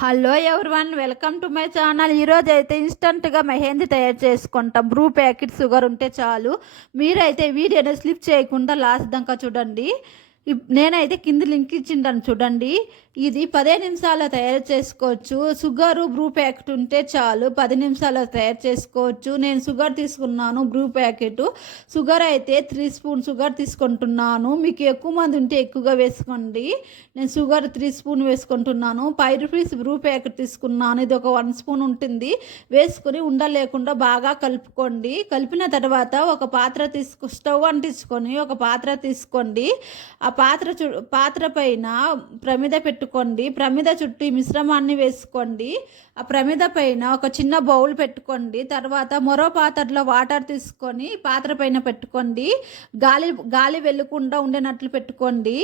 Hello everyone, welcome to my channel. ఈరోజు అయితే ఇన్స్టంట్గా మెహందీ తయారు చేసుకుంటాం. బ్రూ ప్యాకెట్ షుగర్ ఉంటే చాలు. మీరైతే వీడియోని స్లిప్ చేయకుండా లాస్ట్ దాకా చూడండి. నేనైతే కింద లింక్ ఇచ్చింటాను చూడండి. ఇది 15 నిమిషాల్లో తయారు చేసుకోవచ్చు. షుగరు బ్రూ ప్యాకెట్ ఉంటే చాలు 10 నిమిషాల్లో తయారు చేసుకోవచ్చు. నేను షుగర్ తీసుకున్నాను, బ్రూ ప్యాకెట్ షుగర్ అయితే 3 స్పూన్ షుగర్ తీసుకుంటున్నాను. మీకు ఎక్కువ మంది ఉంటే ఎక్కువగా వేసుకోండి. నేను షుగర్ 3 స్పూన్ వేసుకుంటున్నాను. 5 రూపీస్ బ్రూ ప్యాకెట్ తీసుకున్నాను. ఇది ఒక 1 స్పూన్ ఉంటుంది. వేసుకొని ఉండలేకుండా బాగా కలుపుకోండి. కలిపిన తర్వాత ఒక పాత్ర స్టవ్ అంటించుకొని ఒక పాత్ర తీసుకోండి. ఆ పాత్ర పైన ప్రమిద పెట్టుకోండి. ప్రమిద చుట్టూ ఈ మిశ్రమాన్ని వేసుకోండి. ఆ ప్రమిద పైన ఒక చిన్న బౌల్ పెట్టుకోండి. తర్వాత మరో పాత్రలో వాటర్ తీసుకొని పాత్ర పైన పెట్టుకోండి. గాలి వెళ్ళకుండా ఉండేటట్లు పెట్టుకోండి.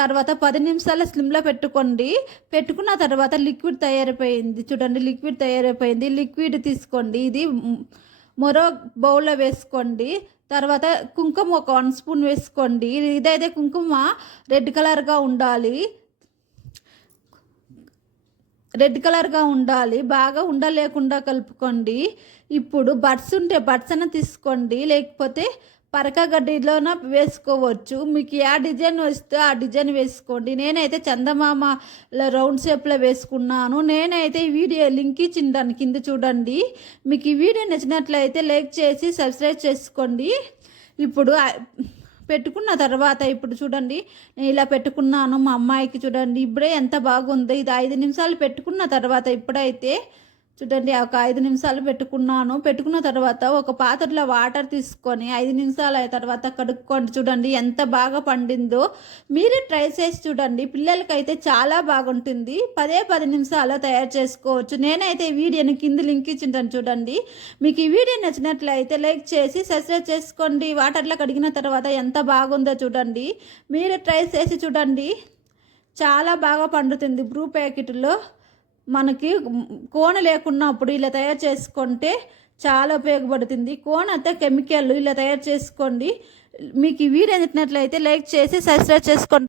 తర్వాత 10 నిమిషాల స్లిమ్లో పెట్టుకోండి. పెట్టుకున్న తర్వాత లిక్విడ్ తయారైపోయింది చూడండి. లిక్విడ్ తీసుకోండి. ఇది మరో బౌల్లో వేసుకోండి. తర్వాత కుంకుమ ఒక 1 స్పూన్ వేసుకోండి. ఇదైతే కుంకుమ రెడ్ కలర్గా ఉండాలి. బాగా ఉండలేకుండా కలుపుకోండి. ఇప్పుడు బడ్స్ ఉంటే బడ్స్ అన్న తీసుకోండి, లేకపోతే పరక గడ్డిలోన వేసుకోవచ్చు. మీకు ఏ డిజైన్ వస్తే ఆ డిజైన్ వేసుకోండి. నేనైతే చందమామ రౌండ్ షేప్లో వేసుకున్నాను. నేనైతే ఈ వీడియో లింక్ ఇచ్చిందాను కింద చూడండి. మీకు ఈ వీడియో నచ్చినట్లయితే లైక్ చేసి సబ్స్క్రైబ్ చేసుకోండి. ఇప్పుడు పెట్టుకున్న తర్వాత ఇప్పుడు చూడండి, నేను ఇలా పెట్టుకున్నాను. మా అమ్మాయికి చూడండి ఇప్పుడే ఎంత బాగుందో. ఇది 5 నిమిషాలు పెట్టుకున్న తర్వాత ఇప్పుడైతే చూడండి ఒక 5 నిమిషాలు పెట్టుకున్న తర్వాత ఒక పాత్రలో వాటర్ తీసుకొని 5 నిమిషాల తర్వాత కడుక్కోండి. చూడండి ఎంత బాగా పండిందో. మీరు ట్రై చేసి చూడండి. పిల్లలకైతే చాలా బాగుంటుంది. 10 నిమిషాల్లో తయారు చేసుకోవచ్చు. నేనైతే ఈ వీడియోని కింద లింక్ ఇచ్చింటాను చూడండి. మీకు ఈ వీడియో నచ్చినట్లయితే లైక్ చేసి సబ్స్క్రైబ్ చేసుకోండి. వాటర్లో కడిగిన తర్వాత ఎంత బాగుందో చూడండి. మీరు ట్రై చేసి చూడండి. చాలా బాగా పండుతుంది. బ్రూ ప్యాకెట్లో మనకి కోన లేకున్నప్పుడు ఇలా తయారు చేసుకుంటే చాలా ఉపయోగపడుతుంది. కోన అయితే కెమికల్. ఇలా తయారు చేసుకోండి. మీకు ఈ వీడియో నచ్చినట్లయితే లైక్ చేసి సబ్స్క్రైబ్ చేసుకోండి.